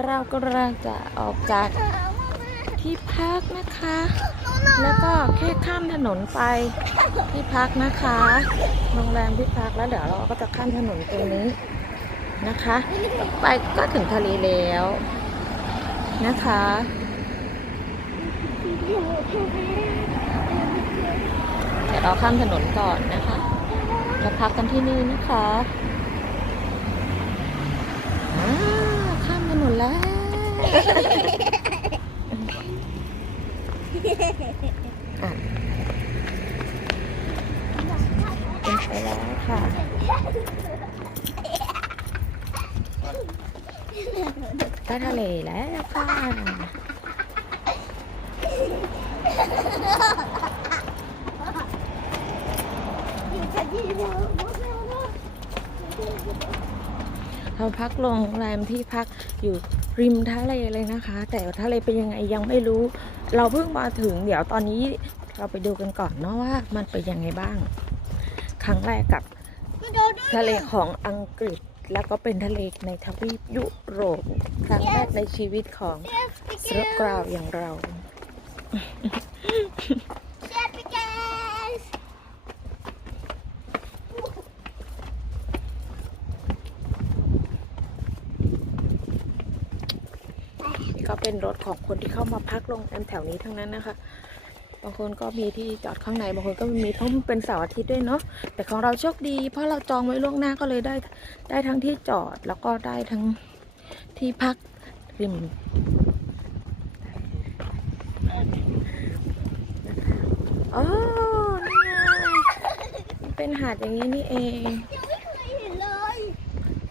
เรากำลังจะออกจากที่พักนะคะ แล้วก็แค่ข้ามถนนไปที่พักนะคะ โรงแรมที่พักแล้วเดี๋ยวเราก็จะข้ามถนนตรงนี้นะคะ ไปก็ถึงทะเลแล้วนะคะเดี๋ยวเราข้ามถนนก่อนนะคะ แล้วพักกันที่นี่นะคะอ่าข้ามถนนแล้ว อะ เป็นไปแล้วค่ะ ก็ทะเลแล้วค่ะเเราพักโรงแรมที่พักอยู่ริมทะเลเลยนะคะ แต่ทะเลเป็นยังไงยังไม่รู้ เราเพิ่งมาถึง เดี๋ยวตอนนี้เราไปดูกันก่อนเนาะว่ามันเป็นยังไงบ้าง ครั้งแรกกับทะเลของอังกฤษแล้วก็เป็นทะเลในทวีปยุโรปครั้งแรกในชีวิตของสรกราวอย่างเรา นี่ก็ เป็นรถของคนที่เข้ามาพักโรงแรมแถวนี้ทั้งนั้นนะคะ บางคนก็มีที่จอดข้างใน บางคนก็มีเพราะมันเป็นเสาร์อาทิตย์ด้วยเนาะ แต่ของเราโชคดี เพราะเราจองไว้ล่วงหน้าก็เลยได้ได้ทั้งที่จอดแล้วก็ได้ทั้งที่พักริมโอ้นี่ไงมันเป็นหาดอย่างนี้นี่เอง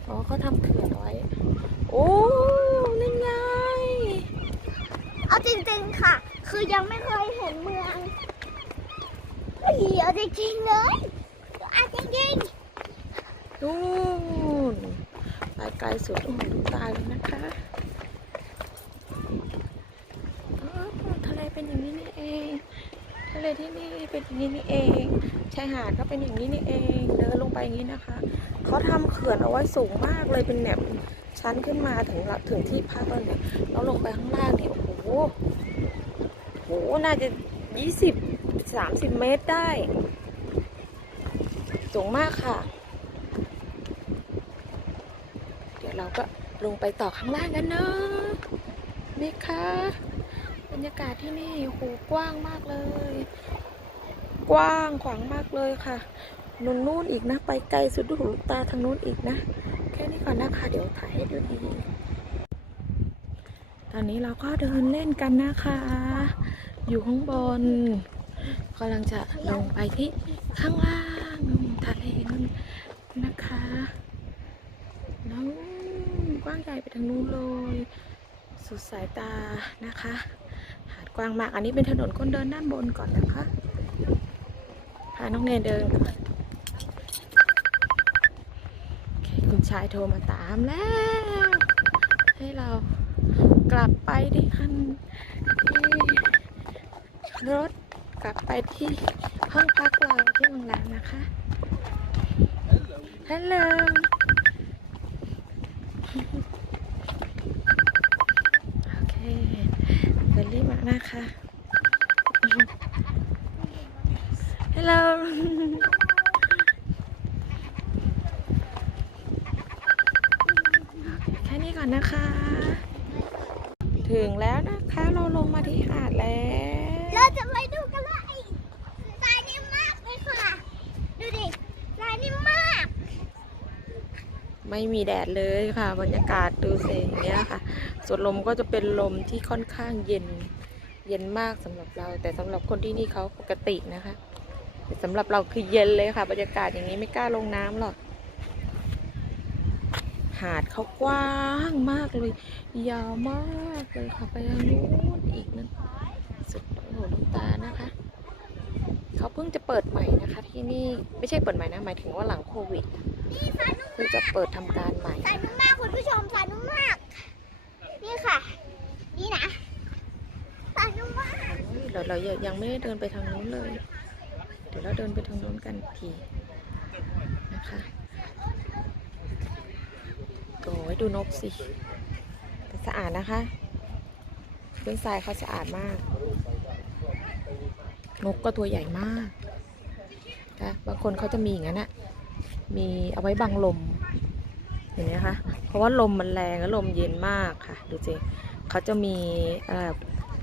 อ๋อเขาทำเขื่อนไว้ โอ้นั่นไง เอาจริงๆค่ะ คือยังไม่เคยเห็นเมือง เฮ้ยเอาจริงๆเลยเอาจริงนู่นไปไกลสุดโอ้โหดูตาเลยนะคะอ๋อทะเลเป็นอย่างนี้นี่เองทะเลที่นี่เป็นอย่างนี้นี่เองชายหาดก็เป็นอย่างนี้นี่เองเดินลงไปอย่างนี้นะคะเขาทำเขื่อนเอาไว้สูงมากเลยเป็นแบบชั้นขึ้นมาถึงละถึงที่พักแล้วเนี่ยแล้วลงไปข้างล่างเนี่ยโอ้โหโอ้โหน่าจะยี่สิบ สามสิบเมตรได้ สูงมากค่ะ เดี๋ยวเราก็ลงไปต่อข้างล่างกันเนอะไหมคะบรรยากาศที่นี่โหกว้างมากเลย กว้างขวางมากเลยค่ะนู่นนู่นอีกนะ ไปไกลสุดลูหูตาทางนู้นอีกนะ แค่นี้ก่อนนะคะเดี๋ยวถ่ายให้ดูอีกตอนนี้เราก็เดินเล่นกันนะคะ อยู่ข้างบน กำลังจะลงไปที่ข้างล่างทะเลนั่นนะคะแล้วกว้างใหญ่ไปทางนู้นเลย สุดสายตานะคะ หาดกว้างมาก อันนี้เป็นถนนคนเดินด้านบนก่อนนะคะ พาน้องเนเดินคคุณชายโทรมาตามแล้ว ให้เรากลับไปที่คันที่รถ กลับไปที่ห้องพักเราที่โรงแรมนะคะ ฮัลโหล โอเคเบลลี่มานะคะ ฮัลโหลแค่นี้ก่อนนะคะ ถึงแล้วนะคะ เราลงมาที่หาดแล้ว เราจะไปดูกันเลยทรายนิ่มมากเลยค่ะ ดูดิทรายนิ่มมาก ไม่มีแดดเลยค่ะ บรรยากาศดูสิอย่างเนี้ยค่ะ ส่วนลมก็จะเป็นลมที่ค่อนข้างเย็นเย็นมากสำหรับเรา แต่สำหรับคนที่นี่เขาปกตินะคะแต่สำหรับเราคือเย็นเลยค่ะ บรรยากาศอย่างนี้ไม่กล้าลงน้ำหรอกหาดเขากว้างมากเลย ยาวมากเลยค่ะไปทางนู้นอีกนั่นสุดหูลูกตานะคะเขาเพิ่งจะเปิดใหม่นะคะที่นี่ไม่ใช่เปิดใหม่นะหมายถึงว่าหลังโควิด พิ่งจะเปิดทำการใหม่ทรายนุ่มมากคุณผู้ชมทรายนุ่มมาก นี่ค่ะ นี่นะทรายนุ่มมากเฮ้ยเราเรายังยังไม่ได้เดินไปทางนู้นเลย เดี๋ยวเราเดินไปทางนู้นกันอีกทีนะคะโอ้ยดูนกสิแต่สะอาดนะคะพื้นทรายเขาสะอาดมาก นกก็ตัวใหญ่มากนะบางคนเขาจะมีอย่างนั้นอะ มีเอาไว้บังลมเห็นไหมคะ เพราะว่าลมมันแรงและลมเย็นมากค่ะ ดูสิเขาจะมี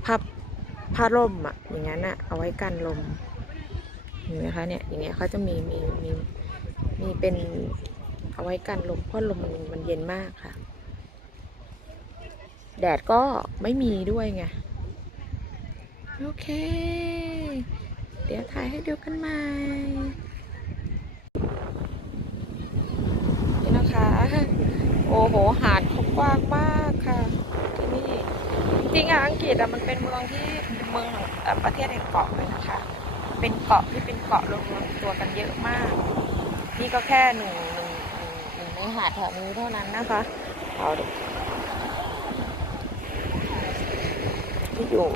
ผ้าผ้าร่มอะอย่างนั้นอะเอาไว้กันลมเห็นไหมคะเนี่ยอย่างเงี้ยเขาจะมีมีมีมีเป็นเอาไว้กันลมเพราะลมมันมันเย็นมากค่ะ แดดก็ไม่มีด้วยไงโอเค เดี๋ยวถ่ายให้ดูกันใหม่ นี่นะคะ โอ้โห หาดเขากว้างมากค่ะที่นี่จริงๆอะอังกฤษอะมันเป็นเมืองที่เมืองประเทศแห่งเกาะเลยนะคะ เป็นเกาะที่เป็นเกาะรวมตัวกันเยอะมาก นี่ก็แค่หนึ่งหนึ่งหนึ่งหนึ่งในหาดแถวนี้เท่านั้นนะคะเอาดิที่อยู่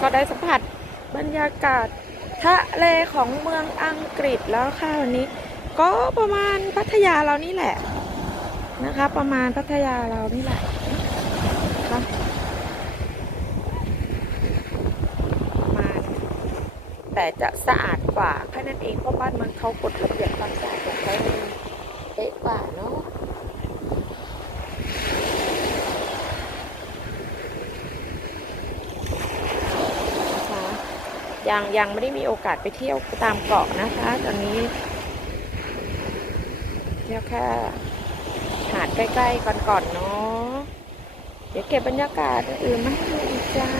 ก็ได้สัมผัสบรร ยากาศทะเลของเมืองอังกฤษแล้วค่ะวันนี้ ก็ประมาณพัทยาเรานี่แหละนะคะ ประมาณพัทยาเรานี่แหละคะประมาแต่จะสะอาดกว่าแค่นั้นเองเพราะบ้านเมืองเขากฎระเบียบความสะอาดของเขาเป๊ะกว่าเนาะ ยังยังไม่ได้มีโอกาสไปเที่ยวตามเกาะนะคะ ตอนนี้เที่ยวแค่หาดใกล้ๆก่อนๆเนาะเดี๋ยวเก็บบรรยากาศอื่นมาให้ดูอีกจ้า